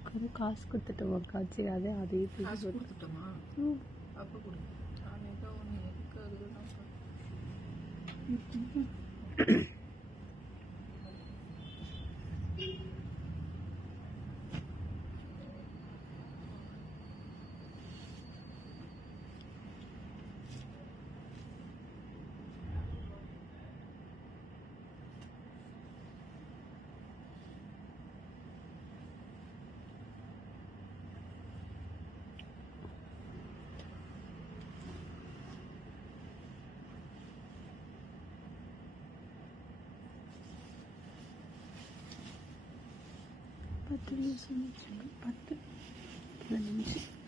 கொடுக்காது, காசு கொடுத்துட்டு உக்காச்சு அதே அதே காசு கொடுத்துட்டோமா? அப்போ கொடு. நான் ஏதோ ஒன்று எதுக்கு அதுதான்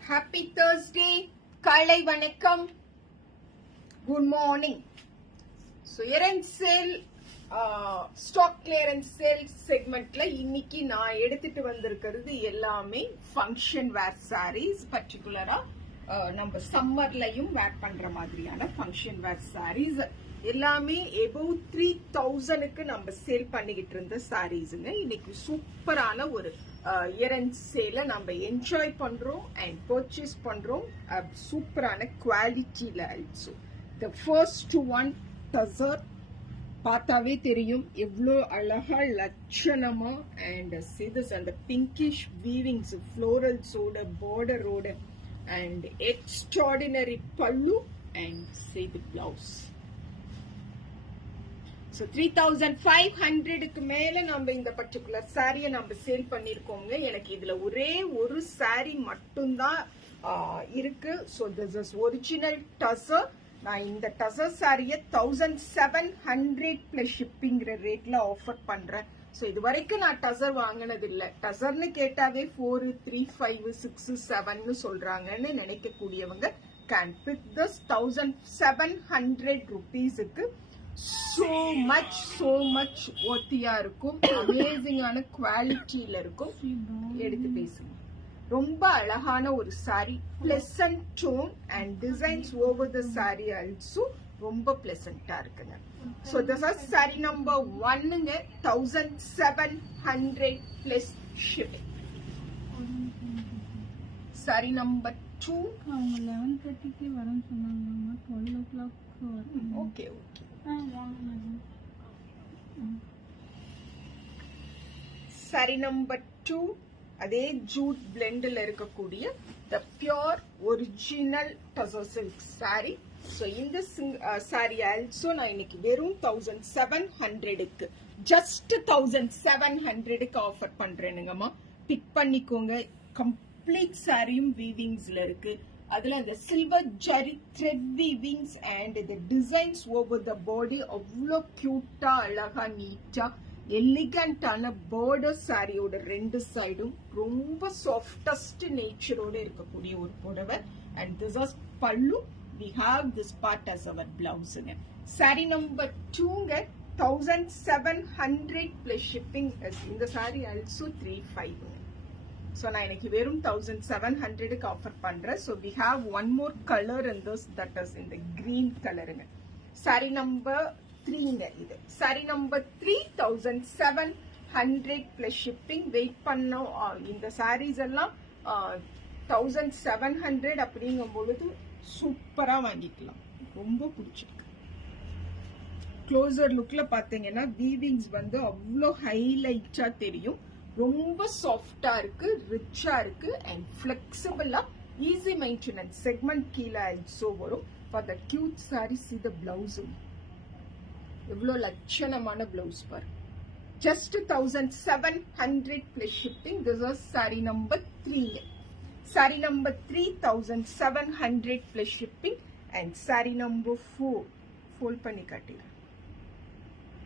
ஹாப்பி தேர்ஸ்டே, காலை வணக்கம், good morning. Clearance sale, stock clearance sale செக்மெண்ட்ல இன்னைக்கு நான் எடுத்துட்டு வந்திருக்கிறது எல்லாமே ஃபங்க்ஷன் வேர் சாரீஸ். பர்டிகுலரா நம்ம சம்மர்லயும் வேர் பண்ற மாதிரியான ஃபங்க்ஷன் வேர் சாரீஸ் எல்லாமே எபோவ் 3000க்கு நம்ம சேல் பண்ணிக்கிட்டு இருந்த சாரீஸ்ங்க. இன்னைக்கு சூப்பரான ஒரு இயரண்ட் சேல நம்ம என்ஜாய் பண்றோம் அண்ட் பர்ச்சேஸ் பண்றோம். சூப்பரான குவாலிட்டியில. Also the first one tussar பார்த்தாவே தெரியும் எவ்வளோ அழகா லட்சணமா அண்ட் சிதஸ் அந்த பிங்கிஷ் வீவிங்ஸ் ஃப்ளோரல்ஸோட பார்டரோட அண்ட் எக்ஸ்ட்ராடினரி பல்லு அண்ட் சேது பிளவுஸ். So 3500க்கு மேல நம்ம இந்த பர்டிகுலர் சாரியை நம்ம சேல் பண்ணிருக்கோங்க. எனக்கு இதுல ஒரே ஒரு சாரி மட்டும்தான் இருக்கு. So this is original tussar. நான் இந்த டசர் சாரியை 1700 பிளஸ் ஷிப்பிங்கிற ரேட்ல ஆஃபர் பண்றேன். ஸோ இது வரைக்கும் நான் டசர் வாங்கினது இல்லை. டசர்னு கேட்டாவே 4, 3, 5, 6, 7 சொல்றாங்கன்னு நினைக்கக்கூடியவங்க கேன் பிக் திஸ் 1700 rupeesக்கு. so much ஒர்த்தியா இருக்கும். அமேசிங்கான குவாலிட்டியில இருக்கும். எடுத்து பேசுங்க. ரொம்ப அழகான ஒரு sari, pleasant tone and designs over the sari also ரொம்ப பிளசண்டா இருக்குங்க. So this is saree number 1ங்க, 1700 plus shipping. saree number 2 அவங்க 11:30க்கு வரேன்னு சொன்னாங்க. 12 o'clock வரும். ஓகே. saree number 2 அதே ஜூட் பிளெண்ட்ல இருக்கக்கூடிய the pure original tussar silk saree. So இந்த saree also நான் இன்னைக்கு வெறும் 1700க்கு, just 1700க்கு ஆஃபர் பண்றேனுங்கம்மா. பிக் பண்ணிக்கோங்க. கம்ப்ளீட் சாரியும் வீவிங்ஸ்ல இருக்கு. அதுல அந்த silver zari thread weavings and இந்த டிசைன்ஸ் ஓவர் த பாடி அவ்வளோ கியூட்டா அழகா நீட்டா எலிகண்டான பார்டர் சாரியோட ரெண்டு சைடும் ரொம்ப சாஃப்டஸ்ட் நேச்சரோட இருக்கக்கூடிய ஒரு புடவை. அண்ட் திஸ் இஸ் பல்லு. we have this part as our blouse. saree number 2ங்க, 1700 plus shipping. இந்த saree also 35. so நான் இன்னைக்கு வெறும் 1700க்கு ஆஃபர் பண்றேன். so we have one more color in this, that is in the green color. saree number 3ங்க இது. saree number 3, 1700 plus shipping. Wait பண்ணோம். இந்த sarees எல்லாம் 1700 அப்படிங்கும் பொழுது சூப்பரா வாங்கிக்கலாம். ரொம்ப பிடிச்சிருக்கு. க்ளோசர் லுக்ல பாத்தீங்கன்னா வீவிங்ஸ் வந்து அவ்வளோ ஹைலைட்டா தெரியும். ரொம்ப சாஃப்டா இருக்கு, ரிச்சா இருக்கு அண்ட் பிளெக்சிபிளா, ஈஸி மெயின்டெனன்ஸ். செக்மெண்ட் கீழே ஆல்சோ வரும். For the cute sorry see the blouse. எவ்வளோ லட்சணமான பிளவுஸ் பாரு. Just 1700 plus shipping. This is saree number 3. saree number 3, 1700 plus shipping. and saree number 4 fold பண்ணி காட்டுறேன்.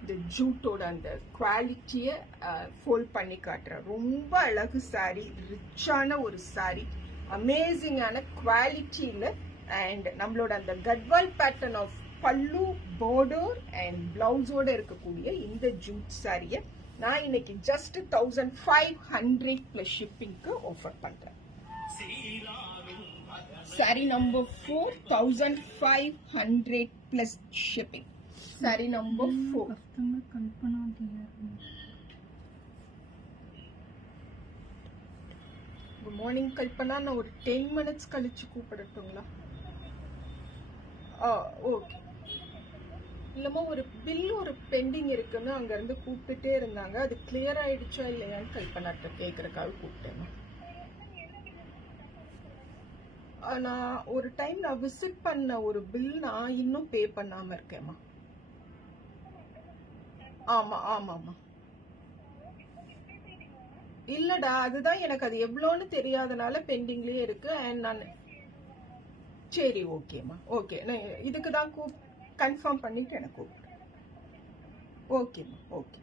இந்த ஜூட்டோட அந்த குவாலிட்டியை ஃபோல்ட் பண்ணி காட்டுறேன். ரொம்ப அழகு சாரி, ரிச்சான ஒரு சாரி, அமேசிங்கான குவாலிட்டியில அண்ட் நம்மளோட அந்த கட்வால் பேட்டர்ன் ஆஃப் பல்லு, பார்டர் அண்ட் பிளவுஸோட இருக்கக்கூடிய இந்த ஜூட் சாரியை நான் இன்னைக்கு ஜஸ்ட் 1500 பிளஸ் ஷிப்பிங்க்கு ஆஃபர் பண்றேன். saree number 4, 1500 plus shipping. saree number 4. customer Kalpana dear. Good morning Kalpana. நான் ஒரு 10 மினிட்ஸ் கழிச்சு கூப்பிடட்டுங்களா? ஓகே. இல்லம்மா ஒரு பில் ஒரு பெண்டிங் இருக்குன்னு அங்க இருந்து கூப்பிட்டுட்டே இருந்தாங்க. அது கிளியர் ஆயிடுச்சா இல்லையான்னு கல்பனாட்ட கேட்கறதுக்காக கூப்பிட்டேன். நான் ஒரு டைம் நான் விசிட் பண்ண ஒரு பில் நான் இன்னும் பே பண்ணாம இருக்கேம்மா. ஆமா ஆமாம்மா. இல்லடா, அதுதான் எனக்கு அது எவ்வளோன்னு தெரியாதனால பெண்டிங்லயே இருக்கு. அண்ட் நான் சரி ஓகேம்மா. ஓகே, நான் இதுக்கு தான் கன்ஃபார்ம் பண்ணிட்டு எனக்கு கூப்பிடுறேன். ஓகேம்மா. Okay.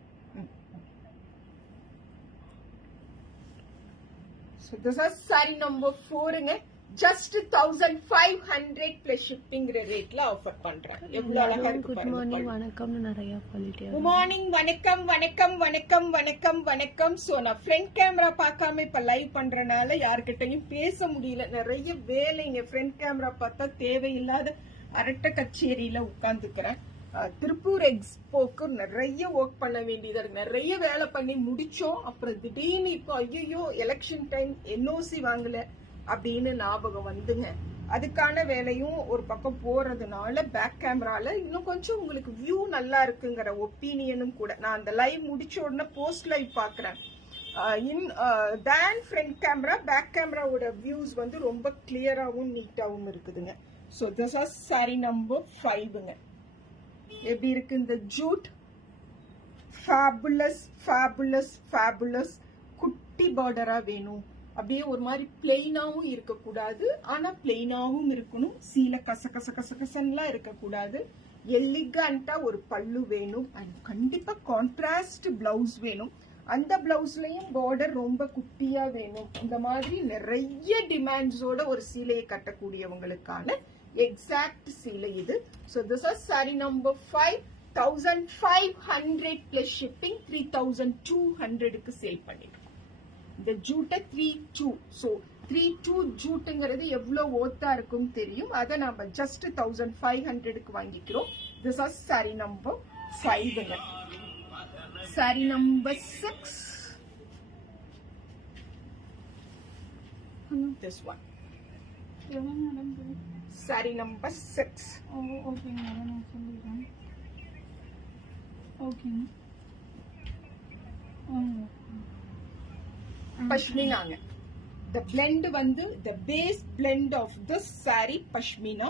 So this is sari number 4ங்க. ஜஸ்ட் 1500 பிளஸ் ஷிப்பிங்கிற ரேட்ல ஆஃபர் பண்றாங்க. எவ்வளவு அழகா இருக்கு பாருங்க. குட் மார்னிங் வணக்கம்னு நிறைய சொல்லிட்டே. குட் மார்னிங் வணக்கம் வணக்கம் வணக்கம் வணக்கம் வணக்கம். சோ நான் ஃப்ரண்ட் கேமரா பார்க்காம இப்ப லைவ் பண்றனால யார்கிட்டயும் பேச முடியல. நிறைய வேலைங்க. ஃப்ரண்ட் கேமரா பார்த்தா தேவையில்லாத அரட்டை கச்சேரியில உட்கார்ந்துக்கிறேன். திருப்பூர் எக்ஸ்போக்கு நிறைய ஒர்க் பண்ண வேண்டியதா இருக்கு. நிறைய வேலை பண்ணி முடிச்சோம். அப்புறம் திடீர்னு இப்போ ஐயோ எலெக்ஷன் டைம் என்ஓசி வாங்கல அப்படின்னு ஞாபகம் வந்துங்க. அதுக்கான வேலையும் ஒரு பக்கம் போறதுனால பேக் கேமரால இன்னும் கொஞ்சம் உங்களுக்கு வியூ நல்லா இருக்குங்கிற ஒப்பீனியனும் கூட. நான் அந்த லைவ் முடிச்ச உடனே போஸ்ட் லைவ் பாக்குறேன். ஃப்ரண்ட் கேமரா பேக் கேமராவோட வியூஸ் வந்து ரொம்ப கிளியராகவும் நீட்டாகவும் இருக்குதுங்க. So this is sari number 5ங்க. எப்படி இருக்கு இந்த ஜூட்? Fabulous fabulous fabulous. குட்டி பார்டரா வேணும். அப்படியே ஒரு மாதிரி பிளெயினாவும் இருக்கக்கூடாது, ஆனா பிளெயினாவும் இருக்கணும். சீல கச கச கச கசன்லாம் இருக்கக்கூடாது. எலிகண்டா ஒரு பல்லு வேணும். அண்ட் கண்டிப்பா கான்ட்ராஸ்ட் பிளவுஸ் வேணும். அந்த பிளவுஸ்லயும் பார்டர் ரொம்ப குட்டியா வேணும். இந்த மாதிரி நிறைய டிமாண்ட்ஸோட ஒரு சீலையை கட்டக்கூடியவங்களுக்கான எக்ஸாக்ட் சீலை இது. So this is sari number 5. 1500 plus shipping 3200க்கு சேல் பண்ணிடுறோம். இந்த ஜூட்டை 32. ஸோ 32 ஜூட்டுங்கிறது எவ்வளவு ஓத்தா இருக்கும் தெரியும். அதை நாம ஜஸ்ட் 1500க்கு வாங்கிக்கிறோம். திஸ் இஸ் சாரி நம்பர் 5ங்க. Sari number 6. This one. Sari number 6. ஓகேங்க மேடம், நான் சொல்லிடுறேன். ஓகேங்க. பஷ்மினாங்க. The blend வந்து the base blend of this saree pashmina.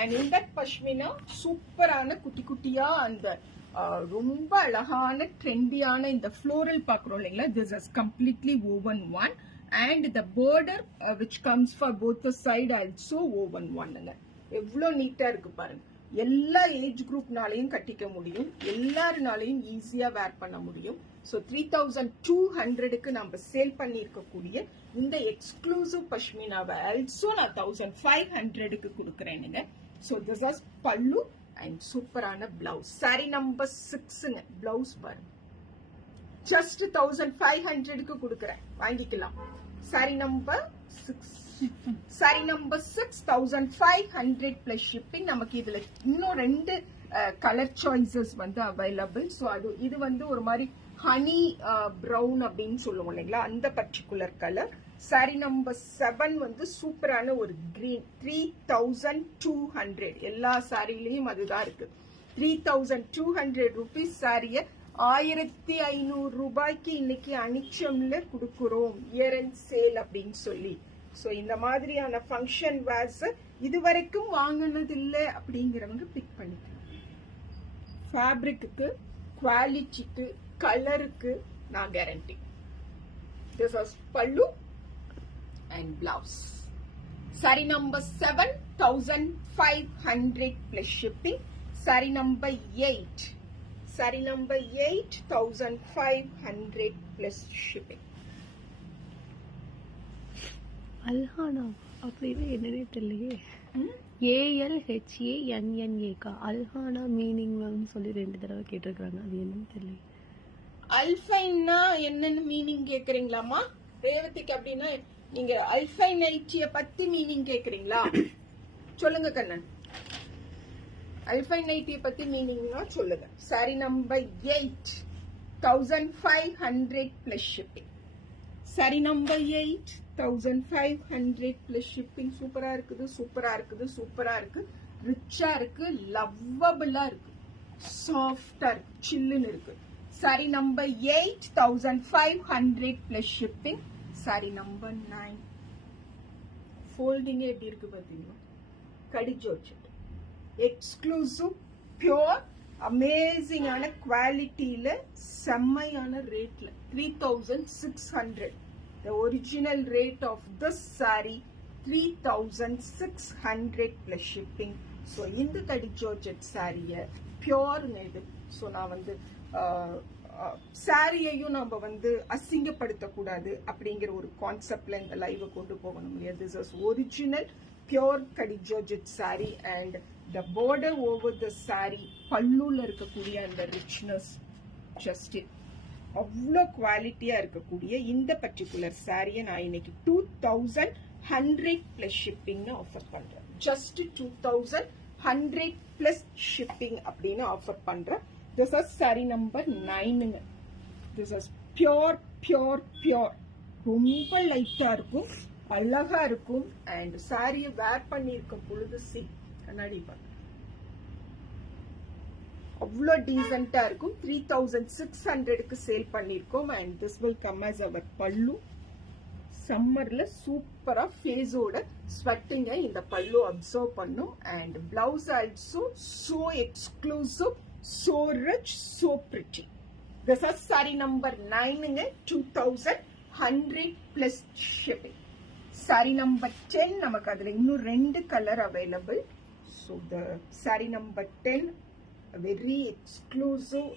And in that pashmina சூப்பரான குட்டி குட்டியா அந்த ரொம்ப அழகான ட்ரெண்டியான இந்த floral பாக்குறோம் இல்லைங்களா? This is completely woven one. And the border which comes for both the side also woven one. எவ்வளோ நீட்டா இருக்கு பாருங்க. எல்லா ஏஜ் குரூப்னாலையும் கட்டிக்க முடியும். எல்லாருனாலையும் ஈஸியா வேர் பண்ண முடியும். ஸோ 3200க்கு நம்ம சேல் பண்ணி இருக்கக்கூடிய இந்த எக்ஸ்க்ளூசிவ் பஷ்மினாவை ஆல்சோ நான் 1500க்கு கொடுக்குறேனுங்க. So this is pallu and சூப்பரான பிளவுஸ். சாரி நம்பர் 6ங்க. பிளவுஸ் பாருங்க. ஜஸ்ட் 1500க்கு கொடுக்குறேன், வாங்கிக்கலாம். Sari number 6. Sari number 6 1500 plus shipping. நமக்கு இதுல இன்னும் 2 கலர் சாய்ஸஸ் வந்து அவைலபிள். ஸோ இது வந்து ஒரு மாதிரி ஹனி ப்ரௌன் அப்படின்னு சொல்லுவோம் இல்லைங்களா, அந்த பர்டிகுலர் கலர். சாரி நம்பர் 7 வந்து சூப்பரான ஒரு கிரீன். 3200. எல்லா சாரிலையும் அதுதான் இருக்கு. 3200 ருபீஸ் சாரிய 1500 ரூபாய்க்கு இன்னைக்கு அனிச்சம்ல கொடுக்குறோம். இயர் அண்ட் சேல் அப்படின்னு சொல்லி. ஸோ இந்த மாதிரியான ஃபங்க்ஷன் வேர்ஸ் இதுவரைக்கும் வாங்கினதில்லை அப்படிங்கிறவங்க பிக் பண்ணிக்கலாம். ஃபேப்ரிக்கு, குவாலிட்டிக்கு, கலருக்கு நான் guarantee. This is pallu and blouse. Sari number 7 1500 plus shipping. Sari number 8. Sari number 8 1500 plus shipping. அல்ஹானா அப்படின்னு என்னன்னே தெரியலையே. ALHANNAக்கா அல்ஹானா மீனிங் சொல்லி 2 தடவை கேட்டிருக்காங்க. அது என்னன்னு தெரியல. அல்ஃபைன்னா என்னன்னு மீனிங் கேக்குறீங்களாமா ரேவதிக்கு? அப்படின்னா நீங்க அல்ஃபைனைட்டிய பத்தி மீனிங் கேக்குறீங்களா? சொல்லுங்க கண்ணன். அல்ஃபைனைட்டிய பத்தி மீனிங்னா சொல்லுங்க. Sorry number 8 1500 plus shipping. Sari number 8 1500 plus shipping. சூப்பரா இருக்குது, சூப்பரா இருக்குது, சூப்பரா இருக்கு, ரிச்சா இருக்கு, லவ்வபிளா இருக்கு, சாஃப்டா இருக்கு, சில்லுன்னு இருக்கு. Sorry number 8500 plus shipping. Sari number 9. Folding எப்படி இருக்கு பாத்தீங்களா? கடி ஜார்ஜெட், எக்ஸ்க்ளூசிவ், பியூர், அமேசிங்கான குவாலிட்டியில, செம்மையான ரேட்ல 3600. The original rate of this saree 3600 plus shipping. So இந்த கடி ஜார்ஜெட் சாரியை பியூர்ங்க இது. ஸோ நான் வந்து சாரியையும் நம்ம வந்து அசிங்கப்படுத்தக்கூடாது அப்படிங்கிற ஒரு கான்செப்ட்ல இந்த லைவை கொண்டு போகணும் இல்லையா? திஸ் இஸ் ஒரிஜினல் பியூர் கடி georgette sorry and the border over the sorry, பல்லுல இருக்கக்கூடிய அந்த ரிச்னஸ், ஜஸ்ட் அவ்வளோ குவாலிட்டியா இருக்கக்கூடிய இந்த பர்டிகுலர் சாரியை நான் இன்னைக்கு 2100 பிளஸ் ஷிப்பிங்னு ஆஃபர் பண்றேன். ஜஸ்ட் 2100 பிளஸ் ஷிப்பிங் அப்படின்னு ஆஃபர் பண்றேன். திஸ் இஸ் சாரி நம்பர் 9ங்க. This is pure pure pure. ரொம்ப லைட்டா இருக்கும், அழகா இருக்கும் அண்ட் சாரியை வேர் பண்ணியிருக்கும் பொழுது கண்ணாடி பாருங்க, அவ்வளோ டீசென்டா இருக்கும். 3600க்கு சேல் பண்ணிருக்கோம் and this will come as our பல்லு. சம்மர்ல சூப்பரா ஃபேஸோட ஸ்வெட்டிங்க இந்த பல்லு அப்சர்வ் பண்ணும் and blouse also so exclusive, so rich, so pretty. This is sari number 9ங்க, 2100 பிளஸ் ஷிப்பிங். சாரி நம்பர் 10, நமக்கு அதுல இன்னும் 2 colour available. So the sari number 10, very exclusive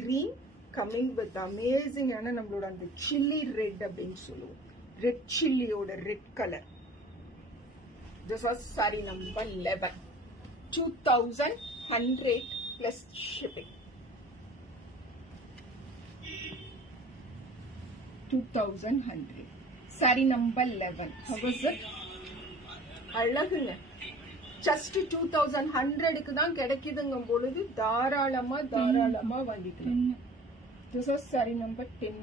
green coming with amazing ஆன நம்மளோட அந்த chilli red அப்படின்னு சொல்லுவோம். ரெட் சில்லியோட red colour. This was saree number 11. 2100 plus shipping. 2100. Saree number 11. How was it? அழகுங்க. ஜஸ்ட் 2100க்கு தான் கிடைக்குதுங்கும் பொழுது தாராளமா வாங்கிக்கலாம். This is saree number 10.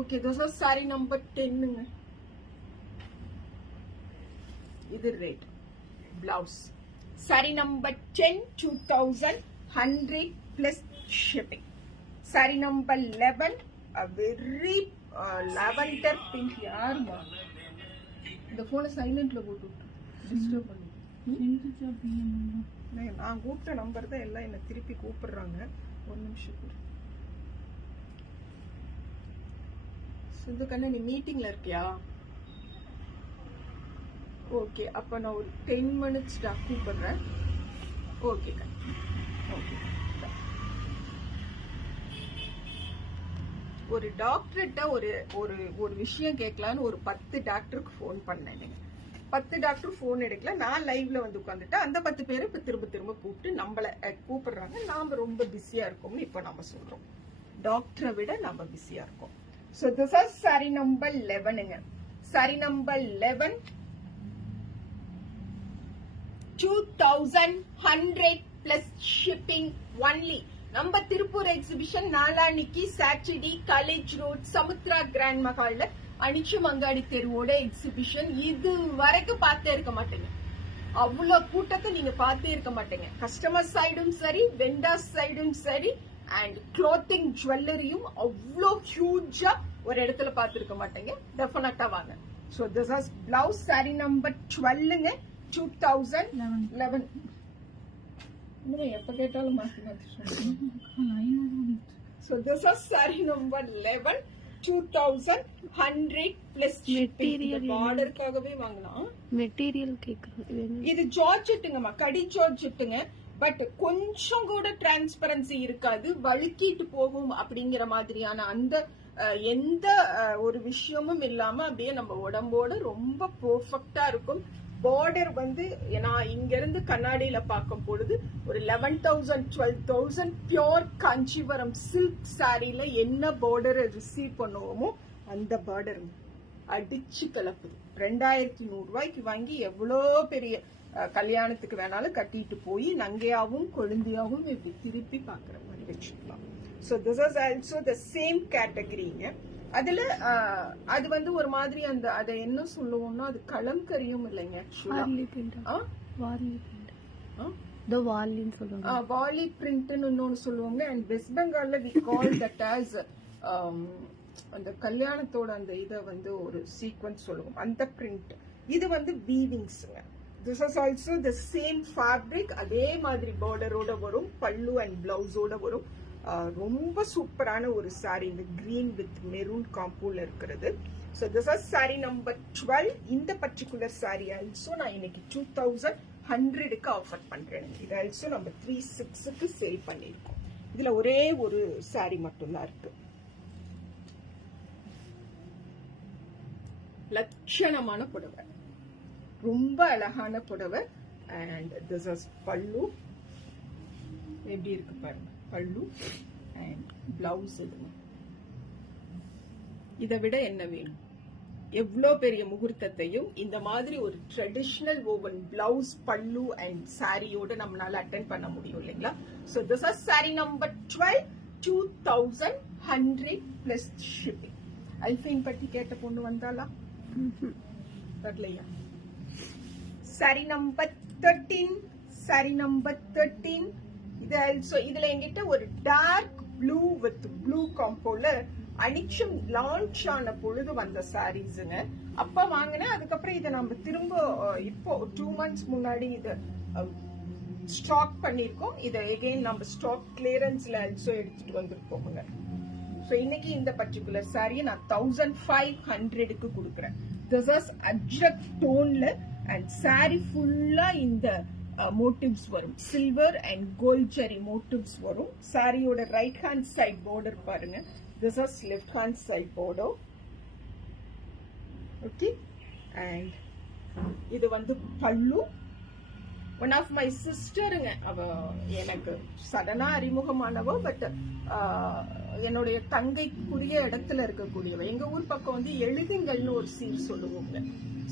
Okay, this is saree number 10ங்க. இது rate. Blouse saree number 10, 2100 plus shipping. Saree number 11, a very lavender pink. யாருமா இந்த போனை சைலண்ட்ல போட்டு டிஸ்டர்ப் பண்ணி நான் கூப்பிட்ட நம்பர் தான் எல்லாம் என்ன திருப்பி கூப்பிடுறாங்க. ஒரு நிமிஷம். சிந்து கண்ணா, நீ மீட்டிங்ல இருக்கியா? ஓகே, அப்ப நான் ஒரு 10 minutes கூப்பிடுறேன். Okay okay. ஒரு டாக்டர்கிட்ட ஒரு விஷயம் கேட்கலான்னு ஒரு 10 டாக்டருக்கு ஃபோன் பண்ணேன். 10 டாக்டர் ஃபோன் எடுக்கல. நான் லைவ்ல வந்து உட்காந்துட்டேன். அந்த 10 பேர் இப்ப திரும்ப கூப்பிட்டு நம்மள கூப்பிடுறாங்க. நாம ரொம்ப பிஸியா இருக்கோம்னு இப்ப நம்ம சொல்றோம். டாக்டரை விட நம்ம பிஸியா இருக்கோம். So this is saree number 11ங்க. saree number 11, 2100 plus shipping only. நம்ம திருப்பூர் எக்ஸிபிஷன் நாளான்னைக்கு Saturday college road Samudra grand மஹால்ல அனிச்சு மங்காடி தெருவோட எக்ஸிபிஷன். இது வரைக்கும் பார்த்தே இருக்க மாட்டேங்க. அவ்வளவு கூட்டத்தை நீங்க பார்த்தே இருக்க மாட்டேங்க. கஸ்டமர் சைடும் சரி, வெண்டர்ஸ் சைடும் சரி அண்ட் கிளாத்திங் ஜுவல்லரியும் அவ்வளோ ஹியூஜா ஒரு இடத்துல பார்த்திருக்க மாட்டேங்க. டெஃபினட்டா வாங்க. So this is blouse saree number 12ங்க, 2011. எப்ப கேட்டாலும் மாத்தி சொல்லுங்க. So this is saree number 11, 2100 plus material. பார்டர்க்காகவே வாங்கலாம். மெட்டீரியல் கேக்குறேன். இது ஜார்ஜெட்டுங்கம்மா, கடி ஜார்ஜெட்டுங்க. பட் கொஞ்சம் கூட டிரான்ஸ்பரன்சி இருக்காது, வழுக்கிட்டு போகும் அப்படிங்கிற மாதிரியான அந்த எந்த ஒரு விஷயமும் இல்லாம அப்படியே நம்ம உடம்போட ரொம்ப பெர்ஃபெக்ட்டா இருக்கும். பார்டர் வந்து நான் இங்க இருந்து கண்ணாடியில பார்க்கும் பொழுது ஒரு 11,000 12,000 பியோர் காஞ்சிபுரம் சில்க் சாரியில என்ன பார்டரை ரிசீவ் பண்ணுவோமோ அந்த பார்டர் அடிச்சு கலப்புது. 2100 ரூபாய்க்கு வாங்கி எவ்வளோ பெரிய கல்யாணத்துக்கு வேணாலும் கட்டிட்டு போய் நங்கையாவும் கொழுந்தியாவும் இப்படி திருப்பி பாக்குற மாதிரி வச்சுக்கலாம். So this is also the same category. அதுல அது வந்து ஒரு மாதிரி அந்த அதை என்ன சொல்லுவோம்னா அது கலங்கரியும் இல்லைங்க ஆக்சுவலா. Warli print. Warli print. the வார்லின்னு சொல்லுவாங்க. வார்லி பிரிண்ட்னு இன்னொன்னு சொல்லுவாங்க. அண்ட் வெஸ்ட் பெங்கால்ல we call that as அந்த கல்யாணத்தோட அந்த இத வந்து ஒரு சீக்வென்ஸ் சொல்லுவோம், அந்த பிரிண்ட். இது வந்து வீவிங்ஸ்ங்க. This is also the same fabric, அதே மாதிரி பார்டரோட வரும், பல்லு அண்ட் பிளவுஸோட வரும். ரொம்ப சூப்பரான ஒரு saree, இந்த கிரீன் வித் மெரூன் காம்போல இருக்கிறது. So this is saree number 12. இந்த பர்టిక్యులர் saree also நான் இன்னைக்கு 2100க்கு ஆஃபர் பண்றேன். இது also நம்ம 36க்கு சேல் பண்ணிருக்கோம். இதுல ஒரே ஒரு saree மட்டும் தான் இருக்கு. லட்சணமான புடவை, ரொம்ப அழகான புடவை. அண்ட் திஸ் இஸ் பல்லு. எப்படி இருக்கு பாருங்க பல்லு அண்ட் பிளவுஸ். இதை விட என்ன வேணும்? எவ்வளோ பெரிய முகூர்த்தத்தையும் இந்த மாதிரி ஒரு ட்ரெடிஷனல் ஓவன் பிளவுஸ், பல்லு அண்ட் சாரியோட நம்மளால அட்டென்ட் பண்ண முடியும் இல்லைங்களா? So this is sari number 12, 2100 plus shipping. அல்ஃபைன் பட்டி கேட்ட பொண்ணு வந்தாளா? வரலையா? Sari number 13, sari number 13. இது ஆல்சோ இதுல என்கிட்ட ஒரு டார்க் ப்ளூ வித் ப்ளூ காம்போல அனிச்சம் லான்ச் ஆன பொழுது வந்த சாரீஸுங்க. அப்ப வாங்கினேன். அதுக்கப்புறம் இதை நம்ம திரும்ப இப்போ 2 months முன்னாடி இதை ஸ்டாக் பண்ணிருக்கோம். இதை எகைன் நம்ம ஸ்டாக் கிளியரன்ஸ்ல ஆல்சோ எடுத்துட்டு வந்திருக்கோங்க. ஸோ இன்னைக்கு இந்த பர்டிகுலர் சாரியை நான் 1500க்கு கொடுக்குறேன். திஸ் இஸ் அஜ்ரக் டோன்ல அண்ட் சாரி ஃபுல்லா இந்த மோட்டிவ்ஸ் வரும், silver and gold zari motifs வரும். சாரியோட ரைட் ஹேண்ட் சைட் பார்டர் பாருங்க. This is left hand side border. Okay, and இது வந்து பல்லு. ஒன் ஆஃப் மை சிஸ்டருங்க, அவ எனக்கு சடனா அறிமுகமானவோ, பட் என்னுடைய தங்கைக்குரிய இடத்துல இருக்கக்கூடியவ. எங்க ஊர் பக்கம் வந்து எழுதுங்கள்னு ஒரு சீர் சொல்லுவோங்க.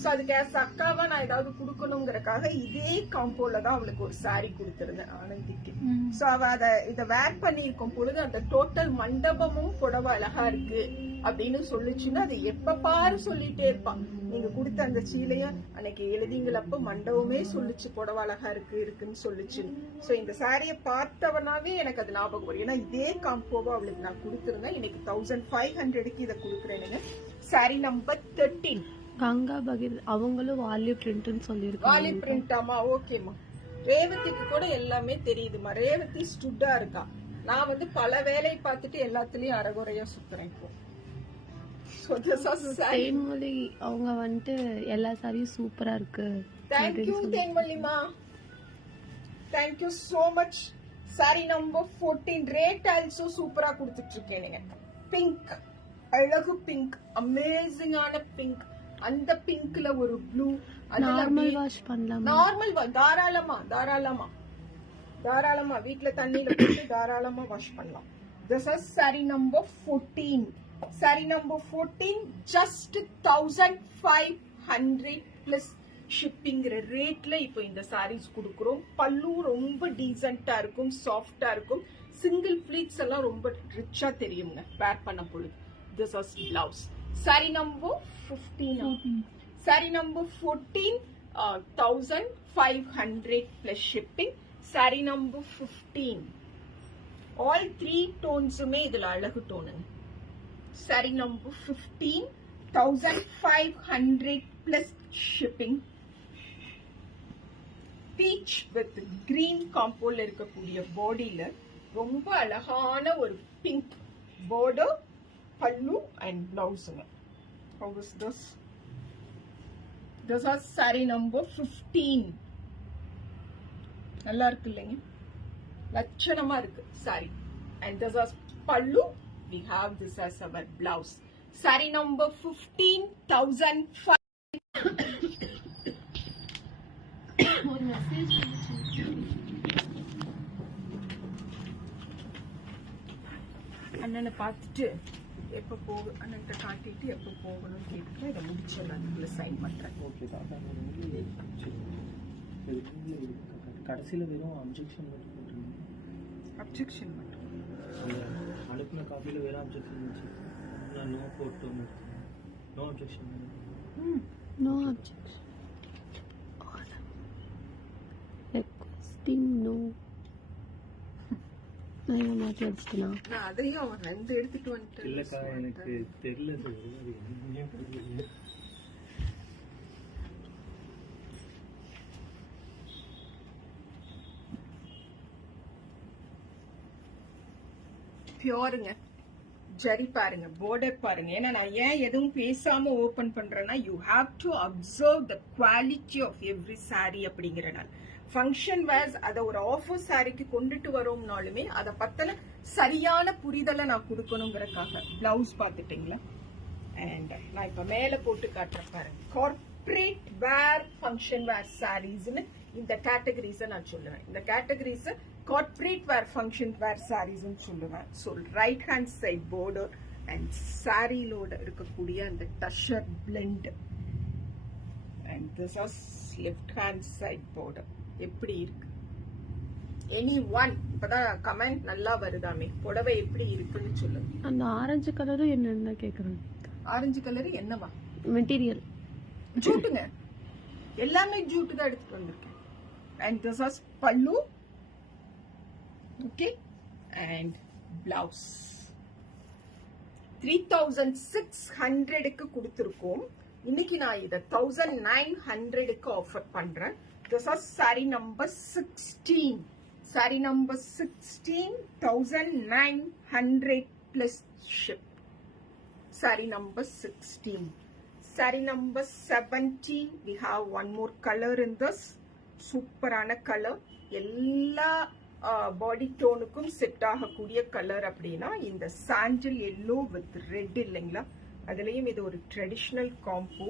ஸோ அதுக்கு அக்காவா நான் ஏதாவது கொடுக்கணுங்கிறக்காக இதே காம்போல தான் அவளுக்கு ஒரு சாரி கொடுத்துருந்தேன் ஆனந்திக்கு. ஸோ அவ இதை வேர் பண்ணியிருக்கும் பொழுது அந்த டோட்டல் மண்டபமும் புடவை அழகா இருக்கு அப்படின்னு சொல்லிச்சுன்னா அது எப்ப பாரு சொல்லிட்டே இருப்பான். நீங்க கொடுத்த அந்த சீலைய அன்னைக்கு எழுதிங்களப்ப மண்டபமே சொல்லிச்சு புடவை அழகா இருக்குன்னு சொல்லிச்சு. ஸோ இந்த சாரிய பார்த்தவனாவே எனக்கு அது ஞாபகம் வரும். ஏன்னா இதே காம்போவா அவளுக்கு நான் கொடுத்துருந்தேன். இன்னைக்கு 1500க்கு இதை கொடுக்குறேனுங்க. Sorry number 13. கங்கா பகீர் அவங்களும் வார்லி பிரிண்ட்னு சொல்லியிருக்காங்க. வார்லி பிரிண்ட். ஆமா, ஓகேமா. ரேவதிக்கு கூட எல்லாமே தெரியுதுமா. ரேவதி ஸ்டுட்டா இருக்கா. நான் வந்து பல வேலையை பார்த்துட்டு எல்லாத்துலயும் அரைகுறையா சுத்துறேன் இப்போ. தேன்மொழி அவங்க வந்துட்டு எல்லா சாரியும் சூப்பரா இருக்கு. தேங்க்யூ தேன்மொழிமா, thank you so much. Sari number 14. Rate also சூப்பரா கொடுத்துட்டு இருக்கேன். பிங்க், அழகு பிங்க், அமேசிங்கான பிங்க். அந்த பிங்க்ல ஒரு ப்ளூ. நார்மல் வாஷ் பண்ணலாம். நார்மல் தாராளமா தாராளமா தாராளமா வீட்ல தண்ணியில போட்டு தாராளமா வாஷ் பண்ணலாம். This is sari number 14. Sari number 14 just 1500 plus ஷிப்பிங்கிற ரேட்ல இப்போ இந்த சாரீஸ் கொடுக்குறோம். பல்லு ரொம்ப டீசென்டா இருக்கும், சாஃப்டா இருக்கும். சிங்கிள் ஃபிளீட்ஸ் எல்லாம் ரொம்ப ரிச்சா தெரியுங்க வேர் பண்ண பொழுது. This is blouse. Sari number 15. Sari number 14 1500 plus shipping. Sari number 15. All 3 டோன்ஸுமே இதுல அழகு டோனுங்க. Sari number 15 1500 plus shipping. Peach with green காம்போல இருக்கக்கூடிய பாடியில ரொம்ப அழகான ஒரு பிங்க் பார்டர், பல்லு அண்ட் பிளவுஸுங்க. How is this? This is saree number 15. நல்லா இருக்கு இல்லைங்க, லட்சணமா இருக்கு saree. And this is pallu. We have this as our blouse. Saree number 15 1500. ஒரு மெசேஜ் அண்ணனை பார்த்துட்டு எப்போ அண்ணன்கிட்ட காட்டிட்டு எப்போ போகணும்னு கேட்டு இதை முடிச்சிடலாம். அதுக்குள்ள சைன் பண்றேன். கடைசியில் வெறும் அப்ஜெக்ஷன் மட்டும் போட்டுருங்க. அப்ஜெக்ஷன் மட்டும் அனுப்பின காப்பியில் வெறும் அப்ஜெக்ஷன் வச்சு No photo, nothing. No objection. No objection. Requesting no. நான் ஏன் மாற்றி வச்சுட்டேனா? நான் அதையும் அவன் 2 எடுத்துட்டு இல்லக்கா எனக்கு வந்துட்டேன். தெரியல சார் அது என்னையும் தெரியல. பியூருங்க. ஜரி பாருங்க, border பாருங்க. ஏன்னா நான் ஏன் எதுவும் பேசாம ஓபன் பண்றேன்னா, you have to observe the quality of every saree அப்படிங்கறனால. ஃபங்க்ஷன் வேர்ஸ் அத ஒரு ஆஃபர் சாரிக்கு கொண்டுட்டு வரோம்னாலுமே அத பத்தன சரியான புரிதலை நான் கொடுக்கணுங்கிறதுக்காக. பிளவுஸ் பாத்துட்டீங்களா? அண்ட் நான் இப்ப மேல போட்டு காட்டுறேன் பாருங்க. கார்ப்பரேட் வேர் ஃபங்க்ஷன் வேர் சாரீஸ்னு இந்த கேட்டகரிஸை நான் சொல்லுவேன். இந்த கேட்டகரிஸை கார்ப்பரேட் வேர் ஃபங்க்ஷன் வேர் சாரீஸ்ன்னு சொல்லுவேன். So right hand side border and சாரியிலோட இருக்கக்கூடிய அந்த tussar blend and this is left hand side border. எப்படி இருக்கு? எனி ஒன் இப்பதான் கமெண்ட் நல்லா வருதாமே, புடவை எப்படி இருக்குன்னு சொல்லுங்க. அந்த ஆரஞ்சு கலரும் என்னென்ன கேக்குறாங்க? ஆரஞ்சு கலர் என்னவா? மெட்டீரியல் ஜூட்டுங்க, எல்லாமே ஜூட்டு தான் எடுத்துட்டு வந்திருக்கேன். அண்ட் திஸ் இஸ் பல்லு. ஓகே, அண்ட் பிளவுஸ் 3600க்கு கொடுத்திருக்கோம். இன்னைக்கு நான் இத 1900க்கு ஆஃபர் பண்றேன். This is saree number 16. Saree number 16, 1900 plus ship. Saree number 16. Saree number 17, we have one more color in this. சூப்பரான கலர். எல்லா பாடி டோனுக்கும் செட் ஆகக்கூடிய கலர் அப்படின்னா இந்த சாண்டில் எல்லோ வித் ரெட் இல்லைங்களா, அதுலயும் இது ஒரு traditional combo.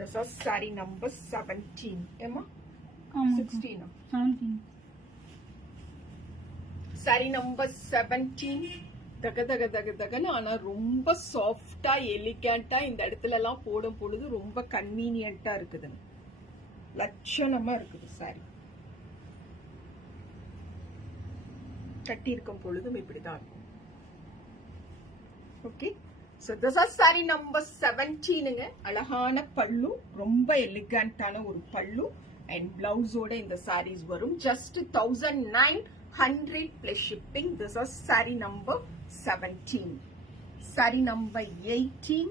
This is saree number 17. ஏமா 16? 17. saree number 17. தக தக தக தகன்னு, ஆனா ரொம்ப சாஃப்டா எலிகண்டா இந்த இடத்துல எல்லாம் போடும் பொழுது ரொம்ப கன்வீனியன்ட்டா இருக்குது, லட்சணமா இருக்குது. சாரி கட்டி இருக்கும் பொழுதும் இப்படிதான் இருக்கும். Okay, so this is saree number 17ங்க. அழகான பல்லு, ரொம்ப எலிகண்டான ஒரு பல்லு அண்ட் பிளவுஸோட இந்த sarees வரும். Just 1900 plus shipping. This is saree number 17. Saree number 18.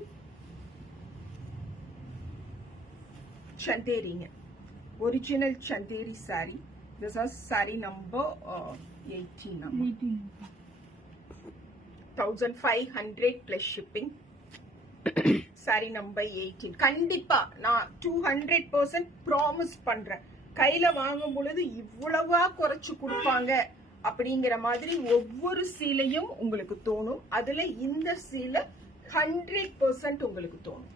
Chanderiங்க, original Chanderi saree. This is saree number 18. 1500 plus shipping. saree number 18. கண்டிப்பா நான் 200% ப்ராமிஸ் பண்றேன். கையில வாங்கும் பொழுது இவ்வளவா குறைச்சு கொடுப்பாங்க அப்படிங்கிற மாதிரி ஒவ்வொரு சீலையும் உங்களுக்கு தோணும். அதுல இந்த சீலை 100% உங்களுக்கு தோணும்.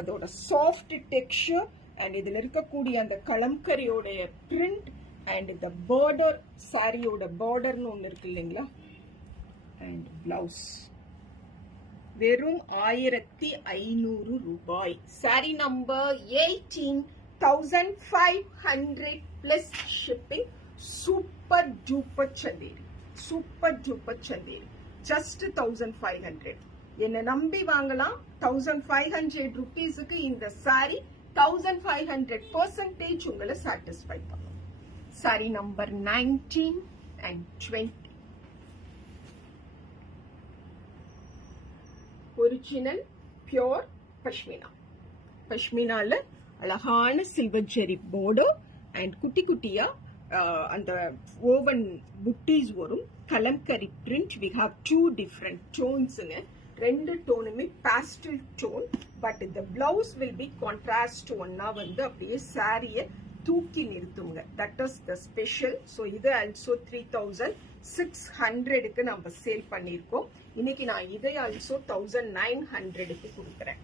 அதோட சாஃப்ட் டெக்ஸ்சர் அண்ட் இதுல இருக்கக்கூடிய அந்த கலம்கரியோட பிரிண்ட் அண்ட் இந்த பார்டர், சாரியோட பார்டர்னு ஒண்ணு இருக்கு இல்லைங்களா, அண்ட் பிளவுஸ் வெறும் 1500 ரூபாய். Sorry number 18, 1500 plus shipping. Super duper Chanderi, super duper Chanderi. Just 1500. என்ன நம்பி வாங்கலாம். 1500 ருபீஸுக்கு இந்த சாரி 1500% உங்களை சாட்டிஸ்ஃபை பண்ணும். Sari number 19 and 20. Original pure pashmina. பஷ்மினால அழகான சில்வர் ஜெரி பார்டர் அண்ட் குட்டி குட்டியா அந்த ஓவன் புட்டிஸ் வரும். Kalamkari print. We have 2 different டோன்ஸ்ங்க. 2 டோனுமே பாஸ்டல் டோன். பட் இந்த பிளவுஸ் வில் பி கான்ட்ராஸ்ட் ஒன்னா வந்து அப்படியே சாரியை தூக்கி நிறுத்துங்க. That is the special. So இது ஆல்சோ 3600க்கு நம்ம சேல் பண்ணியிருக்கோம். இன்னைக்கு நான் இதை ஆல்சோ 1900க்கு கொடுக்குறேன்.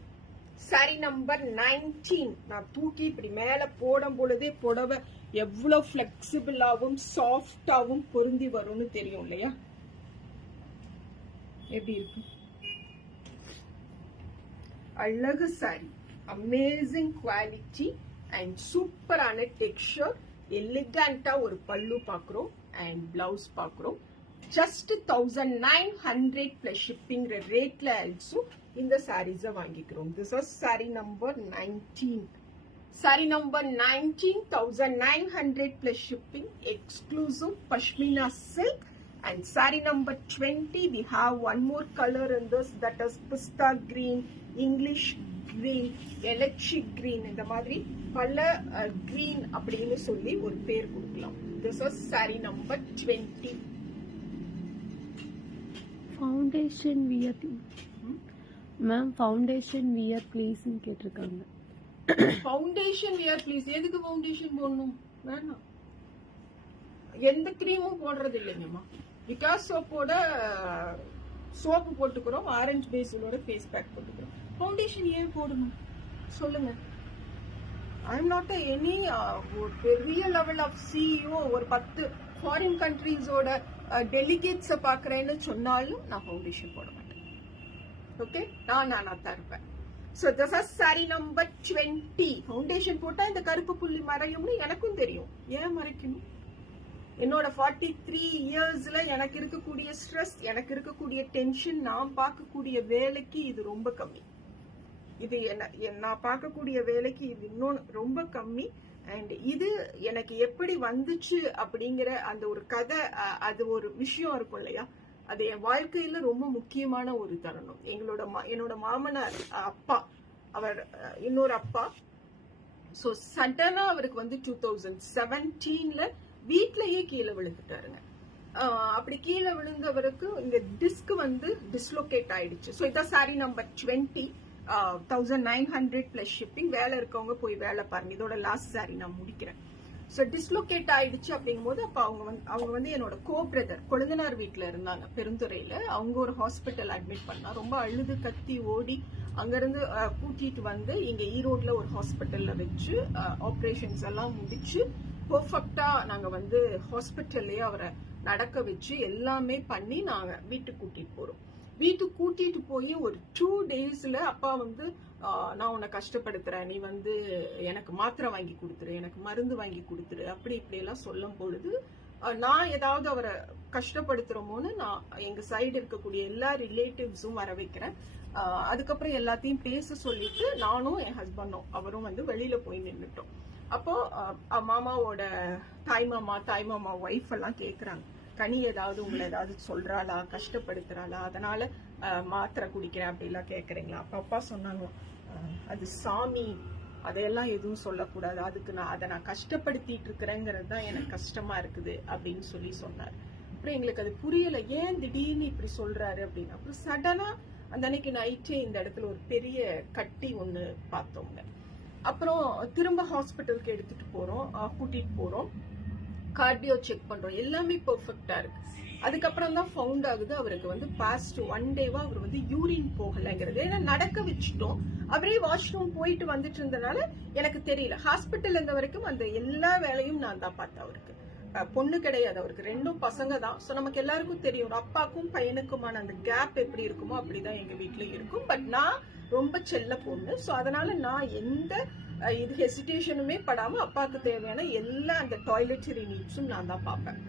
சாரி நம்பர் 19. நான் தூக்கி இப்படி மேல போடும் பொழுதே புடவை எவ்வளவு பிளெக்சிபிளாவும் சாஃப்டாவும் பொருந்தி வரும்னு தெரியும் இல்லையா? எப்படி இருக்கு? அழகு சாரி, அமேசிங் குவாலிட்டி அண்ட் சூப்பரான டெக்ஸ்சர். எலிகண்டா ஒரு பல்லு பாக்குறோம் அண்ட் பிளவுஸ் பாக்குறோம். just 1900 plus shipping rate la also இந்த sarees வாங்கிக்கிறோம். This was saree number 19. Saree number 19, 1900 plus shipping, exclusive pashmina silk. And saree number 20, we have one more color in this, that is pista green, English green, electric green. இந்த மாதிரி பல green அப்படின்னு சொல்லி ஒரு பேர் கொடுக்கலாம். This was saree number 20. Foundation wear ma'am, foundation wear ப்ளீஸ்ன்னு கேட்டிருக்காங்க. Foundation wear please. எதுக்கு ஃபவுண்டேஷன் போடணும்? வேணாம். எந்த கிரீமும் போடுறது இல்லைங்கம்மா. விகாஸ் சோப்போட சோப்பு போட்டுக்கிறோம், ஆரஞ்சு பேசிலோட ஃபேஸ் பேக் போட்டுக்கிறோம். ஃபவுண்டேஷன் ஏன் போடணும் சொல்லுங்க? ஐ எம் நாட் எனி பெரிய லெவல் ஆஃப் சிஇஓ. ஒரு 10 ஃபாரின் கண்ட்ரீஸோட டெலிகேட்ஸை பார்க்குறேன்னு சொன்னாலும் நான் ஃபவுண்டேஷன் போட மாட்டேன். ஓகே, நானா தான் இருப்பேன். So this is saree number 20. Foundation போட்டா இந்த கருப்பு புள்ளி மறையும்னு எனக்கும் தெரியும். ஏன் மறைக்கணும்? என்னோட 43 இயர்ஸ்ல எனக்கு இருக்கக்கூடிய ஸ்ட்ரெஸ், எனக்கு இருக்கக்கூடிய டென்ஷன், நான் பார்க்கக்கூடிய வேலைக்கு இது ரொம்ப கம்மி. இது நான் பார்க்கக்கூடிய வேலைக்கு இது இன்னும் ரொம்ப கம்மி. அண்ட் இது எனக்கு எப்படி வந்துச்சு அப்படிங்கிற அந்த ஒரு கதை, அது ஒரு விஷயம் இருக்கும் இல்லையா, அது என் வாழ்க்கையில ரொம்ப முக்கியமான ஒரு தருணம். என்னோட மாமனார் அப்பா, அவர் இன்னொரு அப்பா. ஸோ சடனா அவருக்கு வந்து 2017ல வீட்லயே கீழே விழுந்துட்டாருங்க. அப்படி கீழே விழுந்தவருக்கு இந்த டிஸ்க் வந்து டிஸ்லோகேட் ஆயிடுச்சு. ஸோ இதான் சாரி நம்பர் 20, 1900 பிளஸ் ஷிப்பிங். வேலை இருக்கவங்க போய் வேலை பாருங்க. இதோட லாஸ்ட் சாரி நான் முடிக்கிறேன். ஸோ டிஸ்லோகேட் ஆயிடுச்சு அப்படிங்கும் போது அப்போ அவங்க வந்து என்னோட கோ பிரதர் கொழுந்தனார் வீட்டில் இருந்தாங்க பெருந்துறையில. அவங்க ஒரு ஹாஸ்பிட்டல் அட்மிட் பண்ணா. ரொம்ப அழுது கத்தி ஓடி அங்கிருந்து கூட்டிட்டு வந்து இங்க ஈரோட்ல ஒரு ஹாஸ்பிட்டல்ல வச்சு ஆப்ரேஷன்ஸ் எல்லாம் முடிச்சு பெர்ஃபெக்டா நாங்க வந்து ஹாஸ்பிட்டல்லே அவரை நடக்க வச்சு எல்லாமே பண்ணி நாங்க வீட்டுக்கு கூட்டிட்டு போறோம். வீட்டுக்கு கூட்டிட்டு போய் ஒரு 2 daysல அப்பா வந்து நான் உன்னை கஷ்டப்படுத்துறேன், நீ வந்து எனக்கு மாத்திரை வாங்கி கொடுத்துரு, எனக்கு மருந்து வாங்கி கொடுத்துரு, அப்படி இப்படி எல்லாம் சொல்லும் பொழுது நான் ஏதாவது அவரை கஷ்டப்படுத்துறோமோன்னு நான் எங்க சைடு இருக்கக்கூடிய எல்லா ரிலேட்டிவ்ஸும் வர வைக்கிறேன். அதுக்கப்புறம் எல்லாத்தையும் பேச சொல்லிட்டு நானும் என் ஹஸ்பண்டும் அவரும் வந்து வெளியில போய் நின்றுட்டோம். அப்போ மாமாவோட தாய் மாமா ஒய்ஃப் எல்லாம் கேக்குறாங்க, கனி ஏதாவது உங்களை ஏதாவது சொல்றாளா, கஷ்டப்படுத்துறாளா, அதனால மாத்திரை குடிக்கிறேன் அப்படிலாம் கேக்குறீங்களா? அப்பா சொன்னாங்க, அது சாமி, அதையெல்லாம் எதுவும் சொல்லக்கூடாது, அதுக்கு அதை நான் கஷ்டப்படுத்திட்டு இருக்கிறேங்கிறது தான் எனக்கு கஷ்டமா இருக்குது அப்படின்னு சொன்னார். அப்புறம் எங்களுக்கு அது புரியல, ஏன் திடீர்னு இப்படி சொல்றாரு அப்படின்னு. அப்புறம் சடனா அந்த அன்னைக்கு நைட்டே இந்த இடத்துல ஒரு பெரிய கட்டி ஒண்ணு பார்த்தோங்க. அப்புறம் திரும்ப ஹாஸ்பிட்டலுக்கு எடுத்துட்டு போறோம், கூட்டிட்டு போறோம், கார்டியோ செக் பண்றோம், எல்லாமே பெர்ஃபெக்டா இருக்கு. அதுக்கப்புறம் தான் ஃபவுண்ட் ஆகுது அவருக்கு வந்து பாஸ்ட் 1 டேவா அவர் வந்து யூரின் போகலைங்கிறது. ஏன்னா நடக்க வச்சுட்டோம், அவரே வாஷ்ரூம் போயிட்டு வந்துட்டு இருந்தனால எனக்கு தெரியல. ஹாஸ்பிட்டல் இருந்த வரைக்கும் அந்த எல்லா வேலையும் நான் தான் பார்த்தேன். அவருக்கு பொண்ணு கிடையாது, அவருக்கு 2 பசங்க தான். ஸோ நமக்கு எல்லாருக்கும் தெரியும் அப்பாக்கும் பையனுக்குமான அந்த கேப் எப்படி இருக்குமோ அப்படிதான் எங்க வீட்டுல இருக்கும். பட் நான் ரொம்ப செல்ல பொண்ணு. ஸோ அதனால நான் எந்த இது ஹெசிடேஷனுமே படாம அப்பாவுக்கு தேவையான எல்லா அந்த டாய்லெட்டரி நீட்ஸும் நான் தான் பார்ப்பேன்.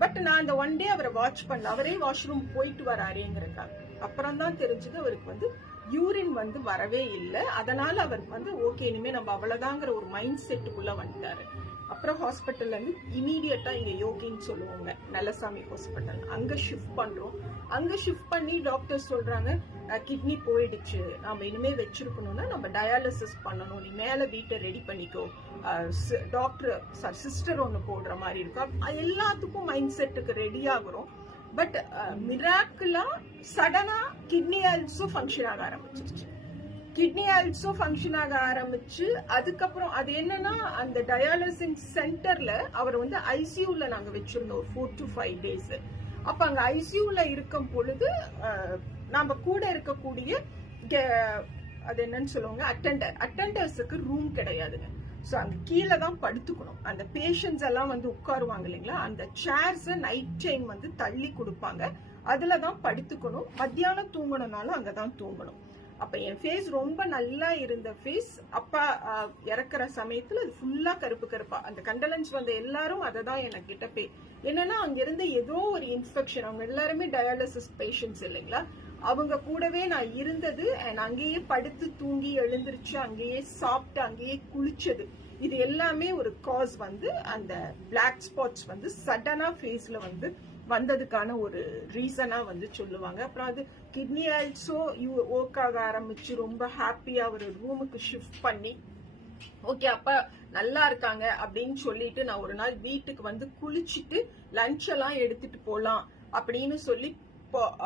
பட் நான் அந்த 1 டே அவரை வாட்ச் பண்ணல, அவரே வாஷ்ரூம் போயிட்டு வராருங்கிறக்காக. அப்புறம் தான் தெரிஞ்சது அவருக்கு வந்து யூரின் வந்து வரவே இல்லை. அதனால அவர் வந்து ஓகே, இனிமே நம்ம அவ்வளவுதாங்கிற ஒரு மைண்ட் செட்டுக்குள்ள வந்துட்டாரு. அப்புறம் ஹாஸ்பிட்டல்ல இருந்து இமீடியட்டா இங்க யோகின்னு சொல்லுவாங்க, நல்லசாமி ஹாஸ்பிட்டல், அங்க ஷிஃப்ட் பண்றோம். அங்க ஷிஃப்ட் பண்ணி டாக்டர் சொல்றாங்க, கிட்னி போயிடுச்சு, நாம இனிமே வச்சிருக்கணும்னா நம்ம டயாலிசிஸ் பண்ணணும், நீ மேல வீட்டை ரெடி பண்ணிக்கோ, டாக்டர் சிஸ்டர் ஒண்ணு போடுற மாதிரி இருக்கும். எல்லாத்துக்கும் மைண்ட் செட்டுக்கு ரெடி ஆகுறோம். பட் மிராக்கிளா சடனா கிட்னி ஆல்சோ ஃபங்க்ஷன் ஆக ஆரம்பிச்சிருச்சு. கிட்னி ஆல்சோ ஃபங்க்ஷன் ஆக ஆரம்பிச்சு அதுக்கப்புறம் அது என்னன்னா, அந்த டயாலிசிஸ் சென்டர்ல அவர் வந்து ஐசியூல நாங்க வச்சிருந்தோம் ஒரு 4 to 5 days. அப்ப அங்க ஐசியூல இருக்கும் பொழுது நாம கூட இருக்கக்கூடிய அது என்னன்னு சொல்லுவாங்க, அட்டெண்டர்ஸுக்கு ரூம் கிடையாதுங்க. ஸோ அங்க கீழே தான் படுத்துக்கணும். அந்த பேஷண்ட்ஸ் எல்லாம் வந்து உட்காருவாங்க இல்லைங்களா, அந்த சேர்ஸ் நைட் டைம் வந்து தள்ளி கொடுப்பாங்க, அதுல தான் படுத்துக்கணும். மத்தியானம் தூங்கணும்னாலும் அங்கதான் தூங்கணும். அப்ப என் ஃபேஸ் ரொம்ப நல்லா இருந்த ஃபேஸ் அப்பா இறக்குற சமயத்துல அது ஃபுல்லா கருப்பு கருப்பா. அந்த கண்டலன்ஸ் வந்த எல்லாரும் அதை தான் எனக்கு கிட்ட என்னன்னா அங்க இருந்து ஏதோ ஒரு இன்ஃபெக்ஷன். அவங்க எல்லாருமே டயாலிசிஸ் பேஷண்ட்ஸ் இல்லைங்களா, அவங்க கூடவே நான் இருந்தது அண்ட் அங்கேயே படுத்து தூங்கி எழுந்திருச்சு, அங்கேயே சாப்பிட்டு, அங்கேயே குளிச்சது, இது எல்லாமே ஒரு காஸ் வந்து அந்த பிளாக் ஸ்பாட்ஸ் வந்து சடனா ஃபேஸ்ல வந்து வந்ததுக்கான ஒரு ரீசனா வந்து சொல்லுவாங்க. அப்புறம் அது கிட்னி ஆல்சோ ஒர்க் ஆக ஆரம்பிச்சு ரொம்ப ஹாப்பியா ஒரு ரூமுக்கு ஷிஃப்ட் பண்ணி ஓகே அப்ப நல்லா இருக்காங்க அப்படின்னு சொல்லிட்டு நான் ஒரு நாள் வீட்டுக்கு வந்து குளிச்சுட்டு லஞ்ச் எல்லாம் எடுத்துட்டு போலாம் அப்படின்னு சொல்லி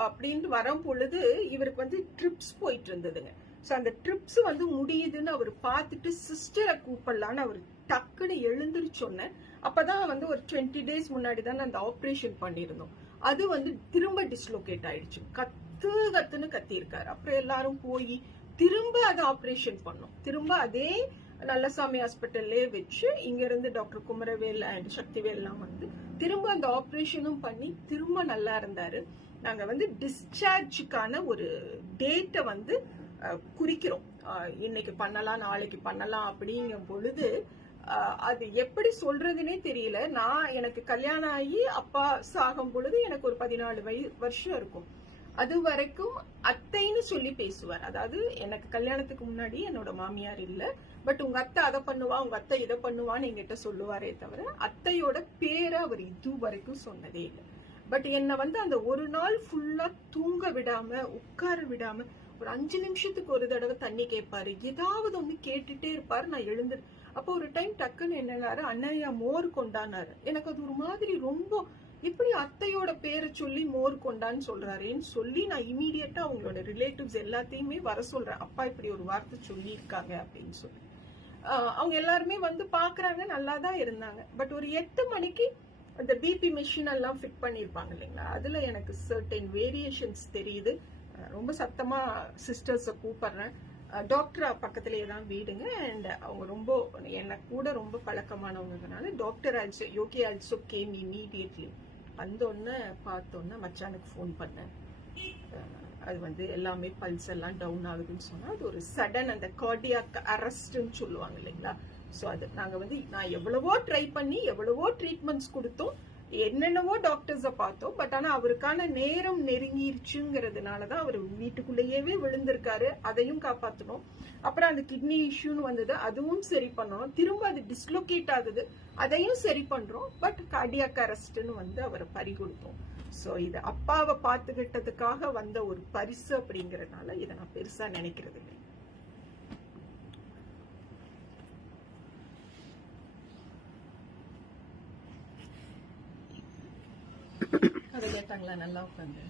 அப்படின்னு வரும் பொழுது இவருக்கு வந்து ட்ரிப்ஸ் போயிட்டு இருந்ததுங்க. சோ அந்த ட்ரிப்ஸ் வந்து முடியுதுன்னு அவர் பார்த்துட்டு சிஸ்டரை கூப்பிடலான்னு அவர் டக்குன்னு எழுந்திருச்சோன்ன அப்பதான் வந்து ஒரு 20 days முன்னாடி தான் அந்த ஆப்ரேஷன் பண்ணிருந்தோம். அது வந்து திரும்ப டிஸ்லோகேட் ஆயிடுச்சு. கத்துன்னு கத்தி இருக்காரு. அப்புறம் எல்லாரும் போய் திரும்ப அதை ஆப்ரேஷன் பண்ணோம். திரும்ப அதே நல்லசாமி ஹாஸ்பிட்டல்லே வச்சு இங்க இருந்து டாக்டர் குமரவேல் அண்ட் சக்திவேல்லாம் வந்து திரும்ப அந்த ஆப்ரேஷனும் பண்ணி திரும்ப நல்லா இருந்தாரு. நாங்க வந்து டிஸ்சார்ஜுக்கான ஒரு டேட்டை வந்து குறிக்கிறோம். இன்னைக்கு பண்ணலாம் நாளைக்கு பண்ணலாம் அப்படிங்கும் பொழுது அது எப்படி சொல்றதுன்னே தெரியல. எனக்கு கல்யாணம் ஆகி அப்பா சாகும் பொழுது எனக்கு ஒரு 14 வருஷம் இருக்கும். அது வரைக்கும் அத்தைன்னு சொல்லி பேசுவார். அதாவது எனக்கு கல்யாணத்துக்கு முன்னாடி என்னோட மாமியார் இல்ல, பட் உங்க அத்தை அதை பண்ணுவா, உங்க அத்தை இதை பண்ணுவான்னு என்கிட்ட சொல்லுவாரே தவிர அத்தையோட பேரை அவர் இது வரைக்கும் சொன்னதே இல்லை. பட் என்ன வந்து அந்த ஒரு நாள் ஃபுல்லா தூங்க விடாம உட்கார விடாம ஒரு 5 நிமிஷத்துக்கு ஒரு தடவை தண்ணி கேட்பாரு, ஏதாவது ஒண்ணு கேட்டுட்டே இருப்பாரு. நான் எழுந்து அப்போ ஒரு டைம் டக்குன்னு என்னங்காரு, அண்ணையா மோர் கொண்டானாரு. எனக்கு அது ஒரு மாதிரி ரொம்ப இப்படி அத்தையோட பேரை சொல்லி மோர் கொண்டான்னு சொல்றாருன்னு சொல்லி நான் இமீடியட்டா அவங்களோட ரிலேட்டிவ்ஸ் எல்லாத்தையுமே வர சொல்றேன். அப்பா இப்படி ஒரு வார்த்தை சொல்லி இருக்காங்க அப்படின்னு சொல்லி அவங்க எல்லாருமே வந்து பாக்குறாங்க. நல்லா தான் இருந்தாங்க. பட் ஒரு 8 மணிக்கு அந்த பிபி மிஷின் எல்லாம் ஃபிட் பண்ணிருப்பாங்க இல்லைங்களா, அதுல எனக்கு சர்டன் வேரியேஷன்ஸ் தெரியுது. ரொம்ப சத்தமா சிஸ்டர்ஸ கூப்பிடுறேன். டாக்டர் பக்கத்திலேயே தான் வீடுங்க. அண்ட் அவங்க ரொம்ப என்ன கூட ரொம்ப பழக்கமானவங்கனால டாக்டர் ஆல்சோ யோகி ஆல்சோ கேம் இமீடியட்லி. வந்தோடனே பார்த்தோன்னே மச்சானுக்கு ஃபோன் பண்ணேன். அது வந்து எல்லாமே பல்ஸ் எல்லாம் டவுன் ஆகுதுன்னு சொன்னா அது ஒரு சடன் அந்த கார்டியாக் அரெஸ்ட்னு சொல்லுவாங்க இல்லைங்களா. ஸோ அது நாங்கள் வந்து நான் எவ்வளவோ ட்ரை பண்ணி எவ்வளவோ ட்ரீட்மெண்ட்ஸ் கொடுத்தோம், என்னென்னவோ டாக்டர்ஸை பார்த்தோம். பட் ஆனால் அவருக்கான நேரம் நெருங்கிருச்சுங்கிறதுனாலதான் அவர் வீட்டுக்குள்ளேயே விழுந்திருக்காரு. அதையும் காப்பாற்றணும். அப்புறம் அந்த கிட்னி இஷ்யூன்னு வந்தது, அதுவும் சரி பண்ணணும். திரும்ப அது டிஸ்லோகேட் ஆகுது, அதையும் சரி பண்றோம். பட் கார்டியாக் அரெஸ்ட்னு வந்து அவரை பறி கொடுத்தோம். ஸோ இது அப்பாவை பார்த்துக்கிட்டதுக்காக வந்த ஒரு பரிசு அப்படிங்கறதுனால இதை நான் பெருசா நினைக்கிறது இல்லை. அதை கேட்டாங்களா? நல்லா உட்காந்து